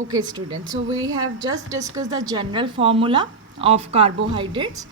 Okay, students. So we have just discussed the general formula of carbohydrates.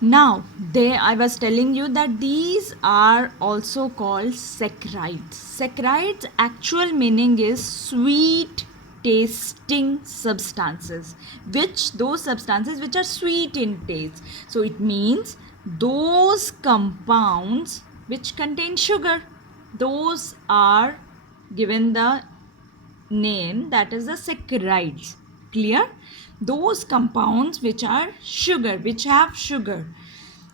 Now, I was telling you that these are also called saccharides. Saccharides actual meaning is sweet tasting substances, which those substances which are sweet in taste. So it means those compounds which contain sugar. Those are given the name, that is the saccharides. Clear? Those compounds which are sugar, which have sugar.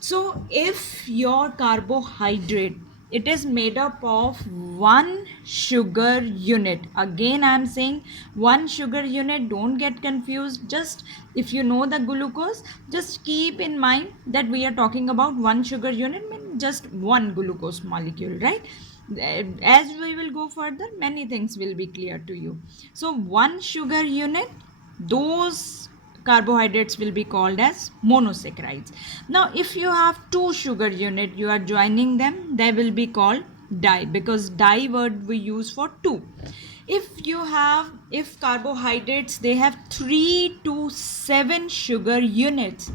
So if your carbohydrate, it is made up of one sugar unit. Again I am saying one sugar unit, don't get confused. Just if you know the glucose, just keep in mind that we are talking about one sugar unit, means just one glucose molecule, right? As we will go further, many things will be clear to you. So one sugar unit, those carbohydrates will be called as monosaccharides. Now if you have two sugar unit, you are joining them, they will be called di, because di word we use for two. If carbohydrates, they have 3 to 7 sugar units,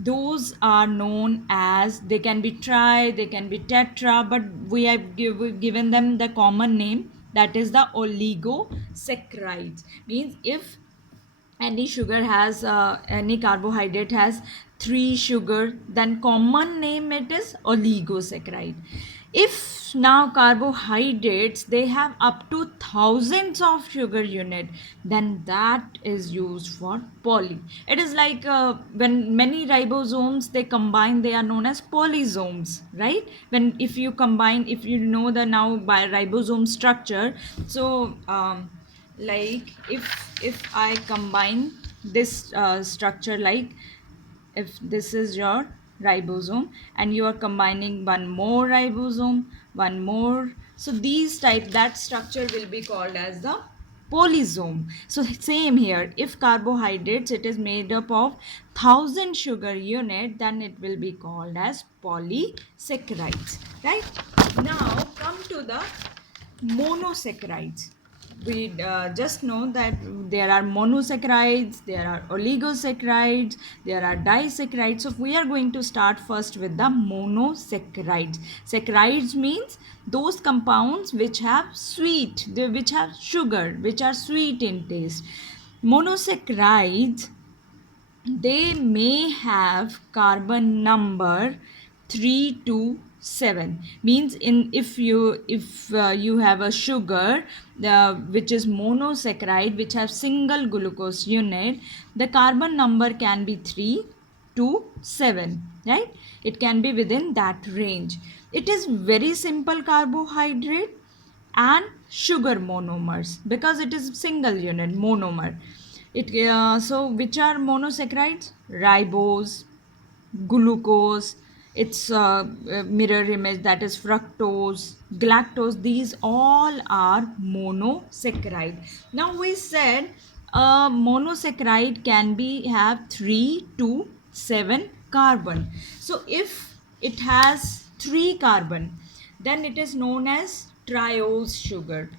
those are known as, they can be tri, they can be tetra, but we have given them the common name, that is the oligosaccharides. Means if any sugar has any carbohydrate has 3 sugar, then common name it is oligosaccharide. If now carbohydrates, they have up to thousands of sugar unit, then that is used for poly. It is like when many ribosomes they combine, they are known as polysomes, right? When if you combine, if you know the now by ribosome structure, so like if I combine this structure, like if this is your ribosome and you are combining one more ribosome, one more, so these type, that structure will be called as the polysome. So same here, if carbohydrates, it is made up of 1000 sugar unit, then it will be called as polysaccharides, right? Now come to the monosaccharides. We just know that there are monosaccharides, there are oligosaccharides, there are disaccharides. So we are going to start first with the monosaccharides. Saccharides means those compounds which have sweet, which have sugar, which are sweet in taste. Monosaccharides, they may have carbon number 3 to 7. Means in if you have a sugar which is monosaccharide, which have single glucose unit, the carbon number can be 3 to 7, right? It can be within that range. It is very simple carbohydrate and sugar monomers, because it is single unit monomer. So which are monosaccharides? Ribose, glucose, its mirror image, that is fructose, galactose. These all are monosaccharide. Now we said a monosaccharide can be have 3 to 7 carbon. So if it has 3 carbon, then it is known as triose sugar.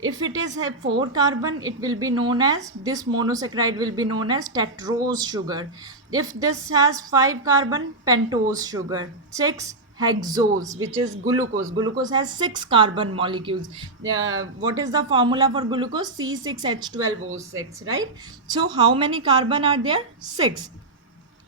If it is have 4 carbon, it will be known as, this monosaccharide will be known as tetrose sugar. If this has 5 carbon, pentose sugar. 6, hexose, which is glucose. Glucose has 6 carbon molecules. What is the formula for glucose? C6H12O6, right? So how many carbon are there? 6.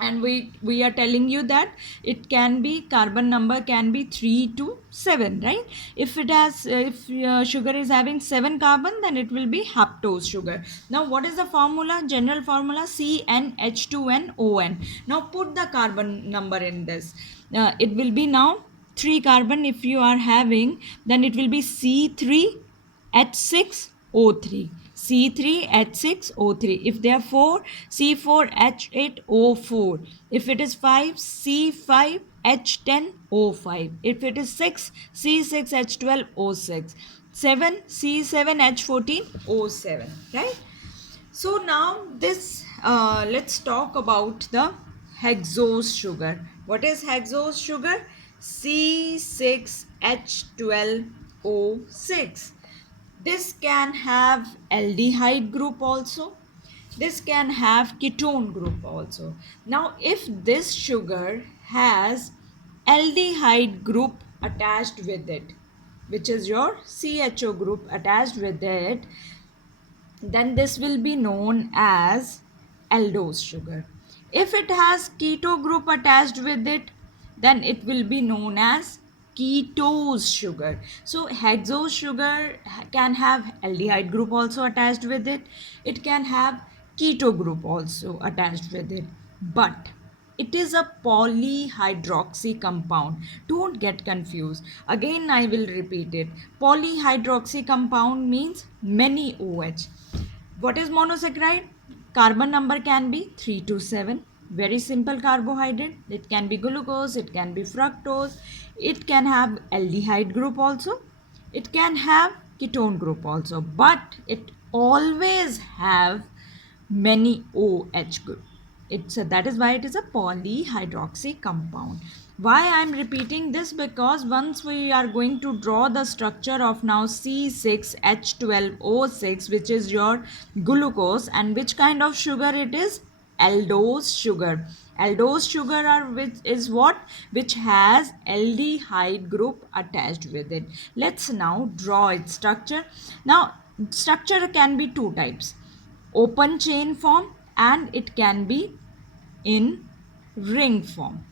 And we are telling you that it can be, carbon number can be 3 to 7, right? If it has if sugar is having 7 carbon, then it will be haptose sugar. Now what is the formula? General formula, CnH2nOn. Now put the carbon number in this. It will be now 3 carbon if you are having, then it will be C3H6O3. C3H6O3. If they are 4, C4H8O4. If it is 5, C5H10O5. If it is 6, C6H12O6. 7, C7H14O7. Right? So now this, let's talk about the hexose sugar. What is hexose sugar? C6H12O6. This can have aldehyde group also. This can have ketone group also. Now, if this sugar has aldehyde group attached with it, which is your CHO group attached with it, then this will be known as aldose sugar. If it has keto group attached with it, then it will be known as ketose sugar. So hexose sugar can have aldehyde group also attached with it. It can have keto group also attached with it. But it is a polyhydroxy compound. Don't get confused. Again, I will repeat it. Polyhydroxy compound means many OH. What is monosaccharide? Carbon number can be 3 to 7. Very simple carbohydrate. It can be glucose, it can be fructose, it can have aldehyde group also. It can have ketone group also, but it always have many OH group. That is why it is a polyhydroxy compound. Why I am repeating this? Because once we are going to draw the structure of now C6H12O6, which is your glucose, and which kind of sugar it is? Aldose sugar. Aldose sugar are which is what? Which has aldehyde group attached with it. Let's now draw its structure. Now structure can be two types: open chain form, and it can be in ring form.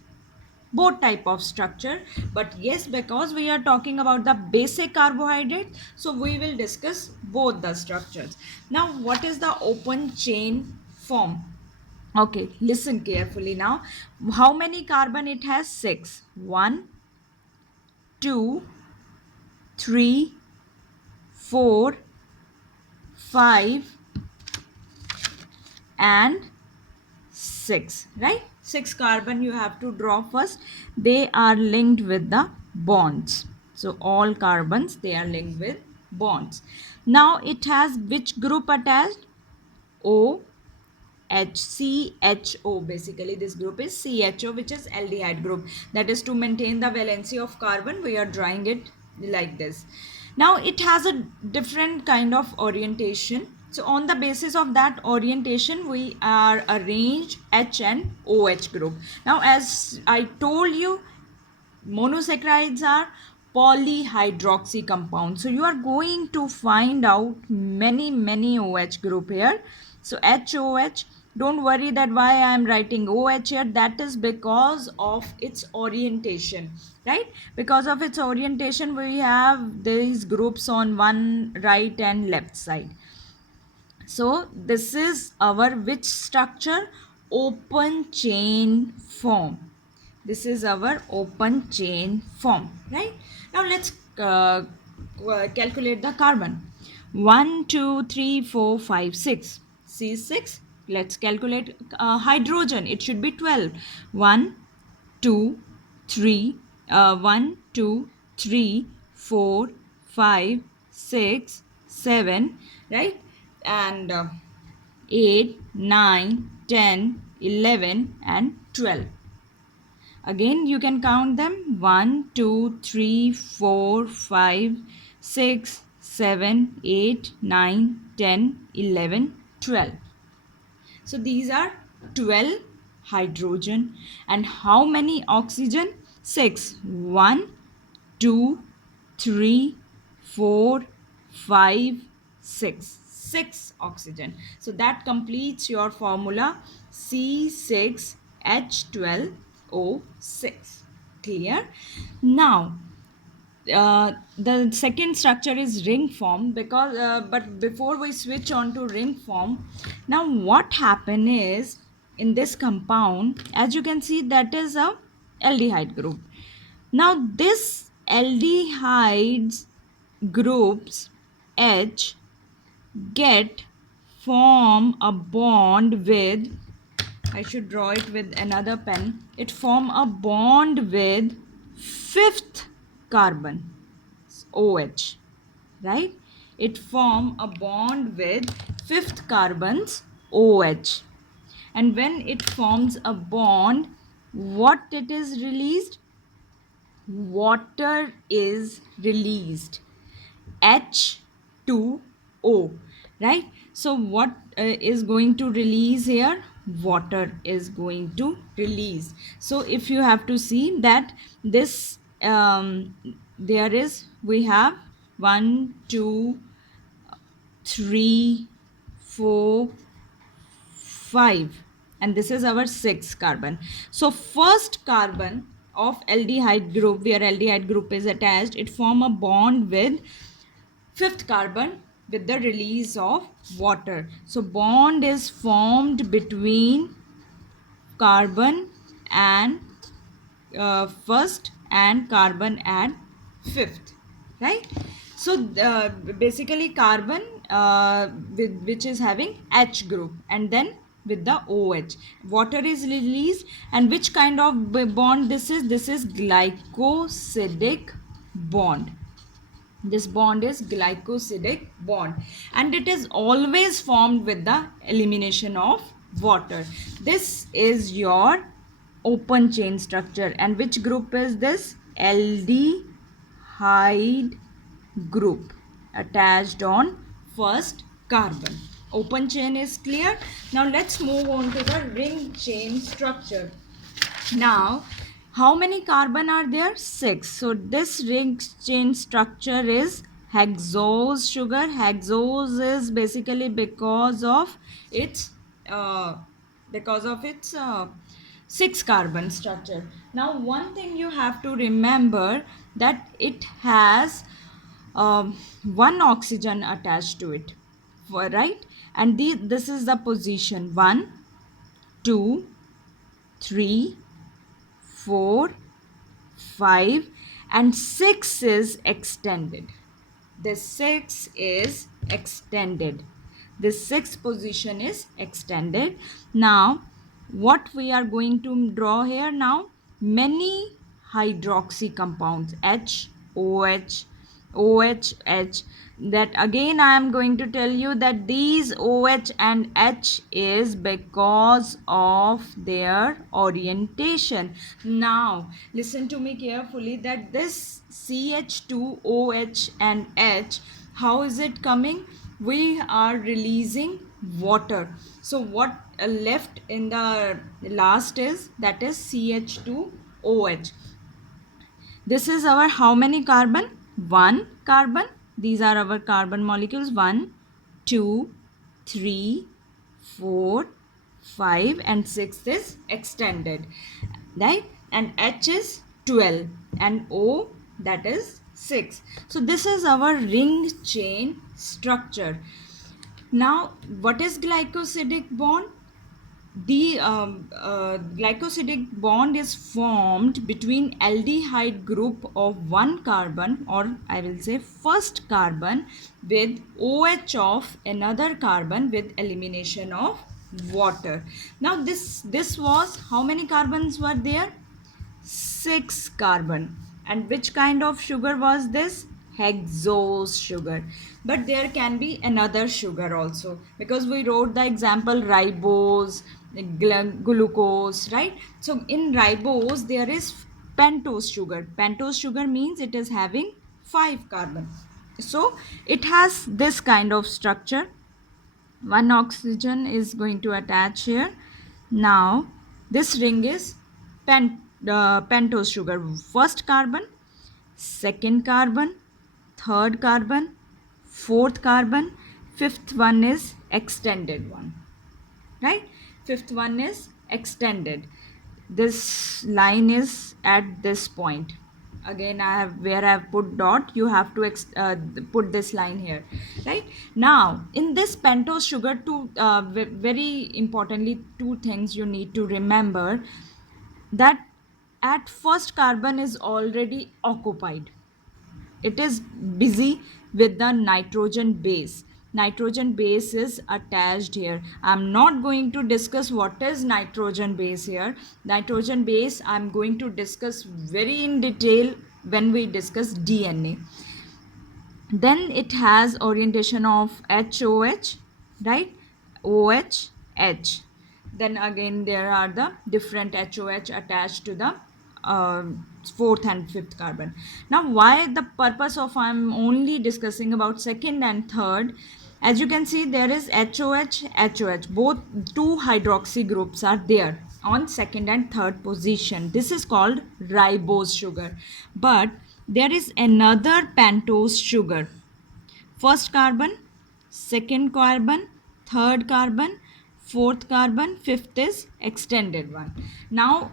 Both type of structure, but yes, because we are talking about the basic carbohydrate, so we will discuss both the structures. Now what is the open chain form? Okay, listen carefully now. How many carbon it has? 6. 1, 2, 3, 4, 5 and 6, right? 6 carbon you have to draw first. They are linked with the bonds. So all carbons, they are linked with bonds. Now it has which group attached? O H C H O. Basically this group is CHO, which is aldehyde group. That is to maintain the valency of carbon, we are drawing it like this. Now it has a different kind of orientation. So on the basis of that orientation, we are arranged H and OH group. Now as I told you, monosaccharides are polyhydroxy compounds. So you are going to find out many OH group here. So HOH, don't worry that why I am writing OH here. That is because of its orientation, right? Because of its orientation, we have these groups on one right and left side. So this is our which structure? Open chain form. This is our open chain form, right? Now let's calculate the carbon. 1, 2, 3, 4, 5, 6. C6. Let's calculate hydrogen. It should be 12. 1, 2, 3, 1, 2, 3, 4, 5, 6, 7, right? And 8, 9, 10, 11 and 12. Again you can count them: 1, 2, 3, 4, 5, 6, 7, 8, 9, 10, 11, 12. So these are 12 hydrogen. And how many oxygen? 6. 1, 2, 3, 4, 5, 6. 6 oxygen. So that completes your formula C6H12O6. Clear? Now the second structure is ring form, because but before we switch on to ring form, now what happen is, in this compound, as you can see, that is a aldehyde group. Now this aldehydes groups H get form a bond with, I should draw it with another pen. It form a bond with fifth carbon, OH, right? It form a bond with fifth carbon's OH. And when it forms a bond, what it is released? Water is released. H H2O, right? So what is going to release here? Water is going to release. So if you have to see that this there is, we have 1 2 3 4 5, and this is our sixth carbon. So first carbon of aldehyde group, where aldehyde group is attached, it form a bond with fifth carbon with the release of water. So bond is formed between carbon and first and carbon and fifth, right? So basically carbon which is having H group, and then with the OH water is released. And which kind of bond this is? This is glycosidic bond. This bond is glycosidic bond, and it is always formed with the elimination of water. This is your open chain structure. And which group is this? Aldehyde group attached on first carbon. Open chain is clear. Now let's move on to the ring chain structure. Now, how many carbon are there? 6. So this ring chain structure is hexose sugar. Hexose is basically because of its uh, 6 carbon structure. Now one thing you have to remember, that it has one oxygen attached to it, right? And this is the position 1 2 3 4 5 and 6 is extended. This 6 is extended. This 6th position is extended. Now what we are going to draw here now? Many hydroxy compounds, HOH, OHH. That again I am going to tell you that these OH and H is because of their orientation. Now listen to me carefully, that this CH2OH and H, how is it coming? We are releasing water. So what left in the last is, that is CH2OH. This is our how many carbon? 1 carbon. These are our carbon molecules. 1 2 3 4 5 and 6 is extended, right? And H is 12 and O, that is 6. So this is our ring chain structure. Now what is glycosidic bond? The glycosidic bond is formed between aldehyde group of one carbon, or I will say first carbon, with OH of another carbon with elimination of water. Now this was, how many carbons were there? 6 carbon. And which kind of sugar was this? Hexose sugar. But there can be another sugar also, because we wrote the example ribose, glucose, right? So in ribose there is pentose sugar. Pentose sugar means it is having 5 carbon. So it has this kind of structure. One oxygen is going to attach here. Now this ring is pentose sugar. First carbon, second carbon, third carbon, fourth carbon, fifth one is extended one, right? Fifth one is extended. This line is at this point. Again I have, where I have put dot, you have to put this line here, right? Now in this pentose sugar, two very importantly, two things you need to remember, that at first carbon is already occupied. It is busy with the nitrogen base. Nitrogen base is attached here. I'm not going to discuss what is nitrogen base here. Nitrogen base I'm going to discuss very in detail when we discuss DNA. Then it has orientation of HOH, right? OH, H. Then again there are the different HOH attached to the fourth and fifth carbon. Now, why the purpose of I'm only discussing about second and third? As you can see, there is HOH, HOH. Both two hydroxy groups are there on second and third position. This is called ribose sugar. But there is another pentose sugar. First carbon, second carbon, third carbon, fourth carbon, fifth is extended one. Now,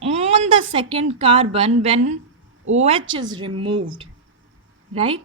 on the second carbon, when OH is removed, right?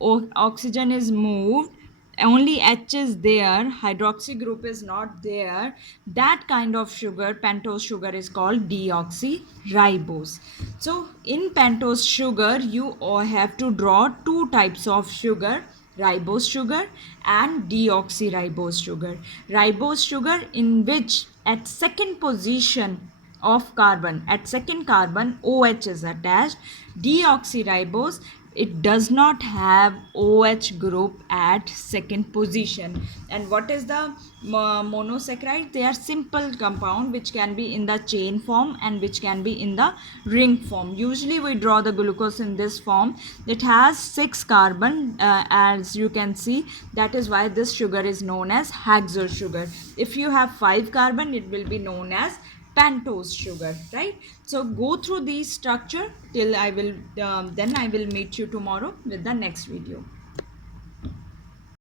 Oxygen is moved, only H is there, hydroxy group is not there. That kind of sugar, pentose sugar, is called deoxyribose. So in pentose sugar, you all have to draw two types of sugar: ribose sugar and deoxyribose sugar. Ribose sugar, in which at second position of carbon, at second carbon OH is attached. Deoxyribose, it does not have OH group at second position. And what is the monosaccharide? They are simple compound which can be in the chain form and which can be in the ring form. Usually we draw the glucose in this form. It has 6 carbon, as you can see. That is why this sugar is known as hexose sugar. If you have 5 carbon, it will be known as pentose sugar, right? So go through these structure till I will then I will meet you tomorrow with the next video.